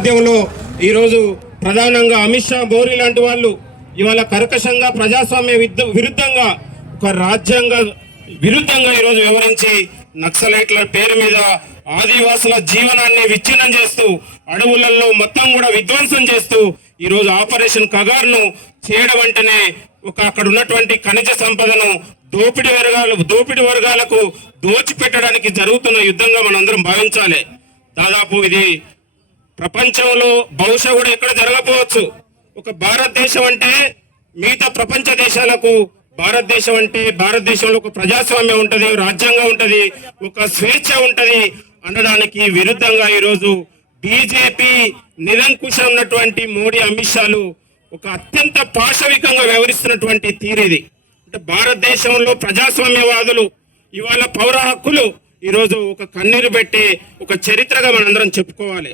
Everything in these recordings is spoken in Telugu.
నేపథ్యంలో ఈరోజు ప్రధానంగా అమిత్ షా మోడీ లాంటి వాళ్ళు ఇవాళ కర్కశంగా ప్రజాస్వామ్య విరుద్ధంగా ఒక రాజ్యాంగ విరుద్ధంగా ఈరోజు వివరించి నక్సలైట్ల పేరు మీద ఆదివాసుల జీవనాన్ని విచ్ఛిన్నం చేస్తూ అడవులలో మొత్తం కూడా విధ్వంసం చేస్తూ ఈరోజు ఆపరేషన్ కగార్ను చేయడం అంటేనే అక్కడ ఉన్నటువంటి ఖనిజ సంపదను దోపిడి వర్గాలకు దోచిపెట్టడానికి జరుగుతున్న యుద్ధంగా మనందరం భావించాలి. దాదాపు ఇది ప్రపంచంలో బహుశా కూడా ఎక్కడ జరగకపోవచ్చు. ఒక భారతదేశం అంటే మిగతా ప్రపంచ దేశాలకు భారతదేశంలో ఒక ప్రజాస్వామ్యం ఉంటది, రాజ్యాంగం ఉంటది, ఒక స్వేచ్ఛ ఉంటది అనడానికి విరుద్ధంగా ఈరోజు బీజేపీ నిరంకుశం ఉన్నటువంటి మోడీ అమిత్ షాలు ఒక అత్యంత పాశవికంగా వ్యవహరిస్తున్నటువంటి తీరిది. అంటే భారతదేశంలో ప్రజాస్వామ్యవాదులు ఇవాళ పౌర హక్కులు ఈరోజు ఒక కన్నీరు పెట్టి ఒక చరిత్రగా మనందరం చెప్పుకోవాలి.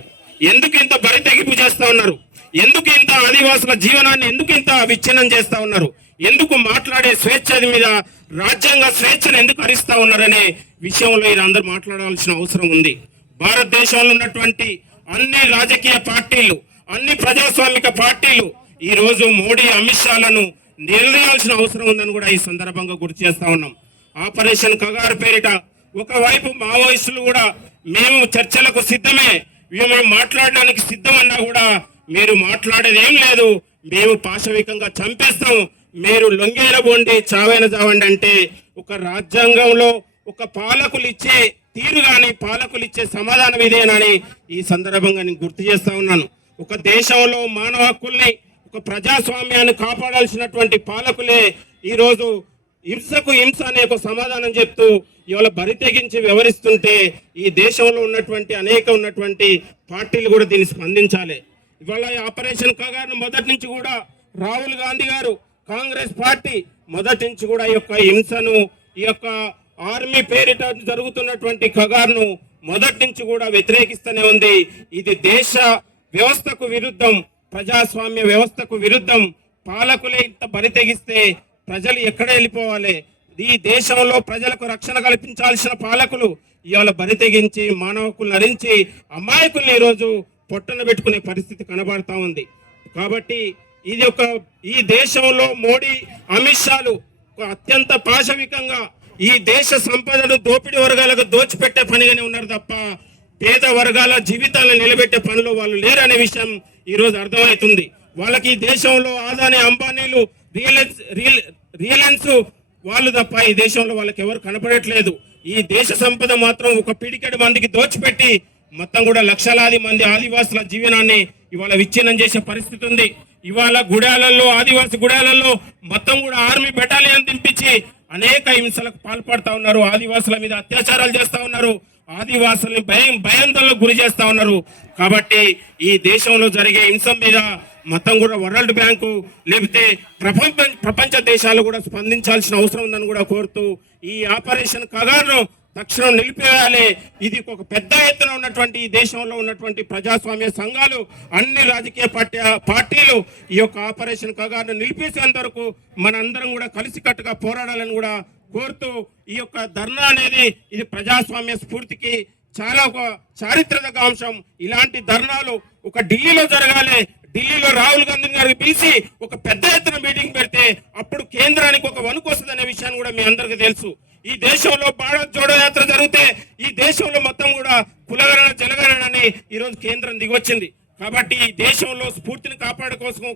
ఎందుకు ఇంత బరి తెగింపు చేస్తా ఉన్నారు? ఎందుకు ఇంత ఆదివాసుల జీవనాన్ని ఎందుకు ఇంత విచ్ఛిన్నం చేస్తా ఉన్నారు? ఎందుకు మాట్లాడే స్వేచ్ఛ మీద రాజ్యాంగ స్వేచ్ఛను ఎందుకు హరిస్తా ఉన్నారనే విషయంలో వీరందరూ మాట్లాడాల్సిన అవసరం ఉంది. భారతదేశంలో ఉన్నటువంటి అన్ని రాజకీయ పార్టీలు, అన్ని ప్రజాస్వామిక పార్టీలు ఈ రోజు మోడీ అమిత్ షాలను నిలదీయాల్సిన అవసరం ఉందని కూడా ఈ సందర్భంగా గుర్తు చేస్తా ఉన్నాం. ఆపరేషన్ కగార్ పేరిట ఒకవైపు మావోయిస్టులు కూడా మేము చర్చలకు సిద్ధమే, మేము మాట్లాడడానికి సిద్ధమన్నా కూడా మీరు మాట్లాడేది ఏం లేదు, మేము పాశవికంగా చంపేస్తాం, మీరు లొంగేర బోండి చావైన చావండి అంటే ఒక రాజ్యాంగంలో ఒక పాలకులు ఇచ్చే తీరు కానీ పాలకులు ఇచ్చే సమాధానం ఇదేనని ఈ సందర్భంగా నేను గుర్తు చేస్తా ఉన్నాను. ఒక దేశంలో మానవ హక్కుల్ని ఒక ప్రజాస్వామ్యాన్ని కాపాడాల్సినటువంటి పాలకులే ఈరోజు హింసకు హింస అనే ఒక సమాధానం చెప్తూ ఇవాళ బరి తెగించి వ్యవహరిస్తుంటే ఈ దేశంలో ఉన్నటువంటి పార్టీలు కూడా దీన్ని స్పందించాలి. ఇవాళ ఆపరేషన్ కగార్ను మొదటి నుంచి కూడా రాహుల్ గాంధీ గారు కాంగ్రెస్ పార్టీ మొదటి నుంచి కూడా ఈ యొక్క హింసను ఈ యొక్క ఆర్మీ పేరిట జరుగుతున్నటువంటి కగార్ను మొదటి నుంచి కూడా వ్యతిరేకిస్తూనే ఉంది. ఇది దేశ వ్యవస్థకు విరుద్ధం, ప్రజాస్వామ్య వ్యవస్థకు విరుద్ధం. పాలకులే ఇంత బరి తెగిస్తే ప్రజలు ఎక్కడ వెళ్ళిపోవాలి? ఈ దేశంలో ప్రజలకు రక్షణ కల్పించాల్సిన పాలకులు ఇవాళ బరి తెగించి మానవ హక్కులు నరించి అమాయకుల్ని ఈరోజు పొట్టన పెట్టుకునే పరిస్థితి కనబడతా ఉంది. కాబట్టి ఈ దేశంలో మోడీ అమిత్ షాలు అత్యంత పాశవికంగా ఈ దేశ సంపదను దోపిడీ వర్గాలకు దోచిపెట్టే పనిగానే ఉన్నారు తప్ప పేద వర్గాల జీవితాలను నిలబెట్టే పనిలో వాళ్ళు లేరనే విషయం ఈరోజు అర్థమవుతుంది. వాళ్ళకి ఈ దేశంలో ఆదాని అంబానీలు రియలెన్స్ వాళ్ళు తప్ప ఈ దేశంలో వాళ్ళకి ఎవరు కనపడట్లేదు. ఈ దేశ సంపద మాత్రం ఒక పిడికెడు మందికి దోచిపెట్టి మొత్తం కూడా లక్షలాది మంది ఆదివాసుల జీవనాన్ని ఇవాళ విచ్ఛిన్నం చేసే పరిస్థితి ఉంది. ఇవాళ గుడాలలో ఆదివాసి గుడాలలో మొత్తం కూడా ఆర్మీ బెటాలియన్ దింపించి అనేక హింసలకు పాల్పడతా ఉన్నారు. ఆదివాసుల మీద అత్యాచారాలు చేస్తా ఉన్నారు. ఆదివాసుల్ని భయాందోళనకు గురి చేస్తా ఉన్నారు. కాబట్టి ఈ దేశంలో జరిగే హింస మీద మొత్తం కూడా వరల్డ్ బ్యాంకు లేకపోతే ప్రపంచ దేశాలు కూడా స్పందించాల్సిన అవసరం ఉందని కూడా కోరుతూ ఈ ఆపరేషన్ కగార్ను తక్షణం నిలిపేయాలి. ఇది ఒక పెద్ద ఎత్తున ఉన్నటువంటి ఈ దేశంలో ఉన్నటువంటి ప్రజాస్వామ్య సంఘాలు, అన్ని రాజకీయ పార్టీలు ఈ యొక్క ఆపరేషన్ కగార్ను నిలిపేసేంత వరకు మనందరం కూడా కలిసికట్టుగా పోరాడాలని కూడా కోరుతూ ఈ యొక్క ధర్నా అనేది ఇది ప్రజాస్వామ్య స్ఫూర్తికి చాలా ఒక చారిత్రక అంశం. ఇలాంటి ధర్నాలు ఒక ఢిల్లీలో జరగాలి. ఢిల్లీలో రాహుల్ గాంధీ గారికి పిలిచి ఒక పెద్ద ఎత్తున మీటింగ్ పెడితే అప్పుడు కేంద్రానికి ఒక వణుకు వస్తుంది అనే విషయాన్ని కూడా మీ అందరికీ తెలుసు. ఈ దేశంలో భారత్ జోడో యాత్ర జరిగితే ఈ దేశంలో మొత్తం కూడా కులగణన జలగణన అని ఈరోజు కేంద్రం దిగొచ్చింది. కాబట్టి ఈ దేశంలో స్ఫూర్తిని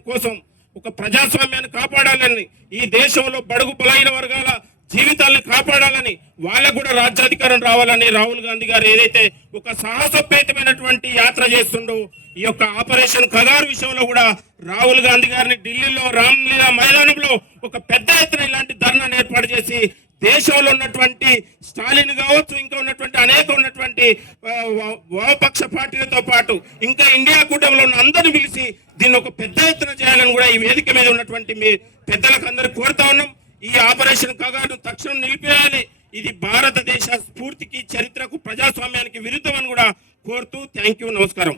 కోసం ఒక ప్రజాస్వామ్యాన్ని కాపాడాలని, ఈ దేశంలో బడుగు బలైన వర్గాల జీవితాలను కాపాడాలని, వాళ్ళకు కూడా రాజ్యాధికారం రావాలని రాహుల్ గాంధీ గారు ఏదైతే ఒక సాహసోపేతమైనటువంటి యాత్ర చేస్తుండో ఈ యొక్క ఆపరేషన్ కగార్ విషయంలో కూడా రాహుల్ గాంధీ గారిని ఢిల్లీలో రామ్లీలా మైదానంలో ఒక పెద్ద ఎత్తున ఇలాంటి ధర్నాను ఏర్పాటు చేసి దేశంలో ఉన్నటువంటి స్టాలిన్ కావచ్చు, ఇంకా ఉన్నటువంటి వామపక్ష పార్టీలతో పాటు ఇంకా ఇండియా కూటమిలో ఉన్న అందరిని పిలిచి దీన్ని ఒక పెద్ద ఎత్తున చేయాలని కూడా ఈ వేదిక మీద ఉన్నటువంటి మీ పెద్దలకు అందరూ కోరుతా ఉన్నాం. ఈ ఆపరేషన్ కగార్ను తక్షణం నిలిపేయాలి. ఇది భారతదేశ స్ఫూర్తికి, చరిత్రకు, ప్రజాస్వామ్యానికి విరుద్ధమని కూడా కోరుతూ థ్యాంక్ యూ, నమస్కారం.